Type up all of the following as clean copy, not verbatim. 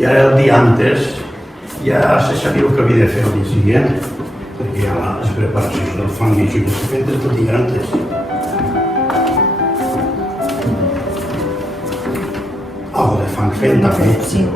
ja el dia antes ja se sabia el que havia de fer el dia següent, perquè ja les preparacions del fang i això ja s'ha fet des del dia antes. Algo de fang fet també. Sí.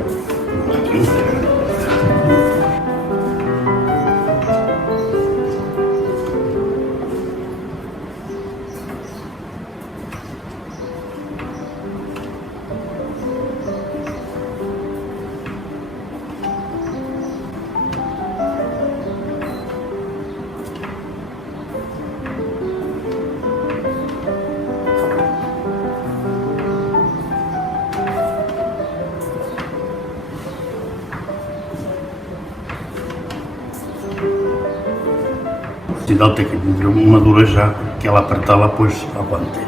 Si dalt té que tindre una duresa que a l'apartar-la pues aguante.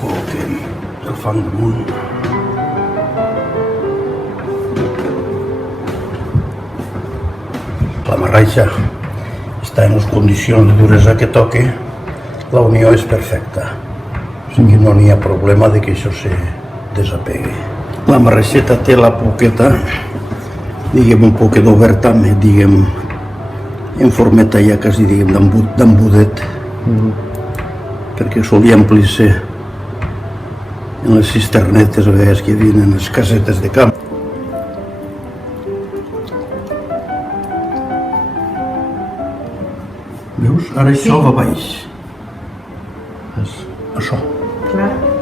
Col·loquem el fang damunt. L'amarratge està en les condicions de duresa que toque, la unió és perfecta. O sigui, no n'hi ha problema de que això se desapegui. La marreixeta té la poqueta, diguem, un poquet oberta, diguem, en formeta ja quasi, diguem, d'embudet, perquè solia omplir-se en les cisternetes a vegades que hi havia en les casetes de camp. Veus? Ara això va baix. Això. Clar.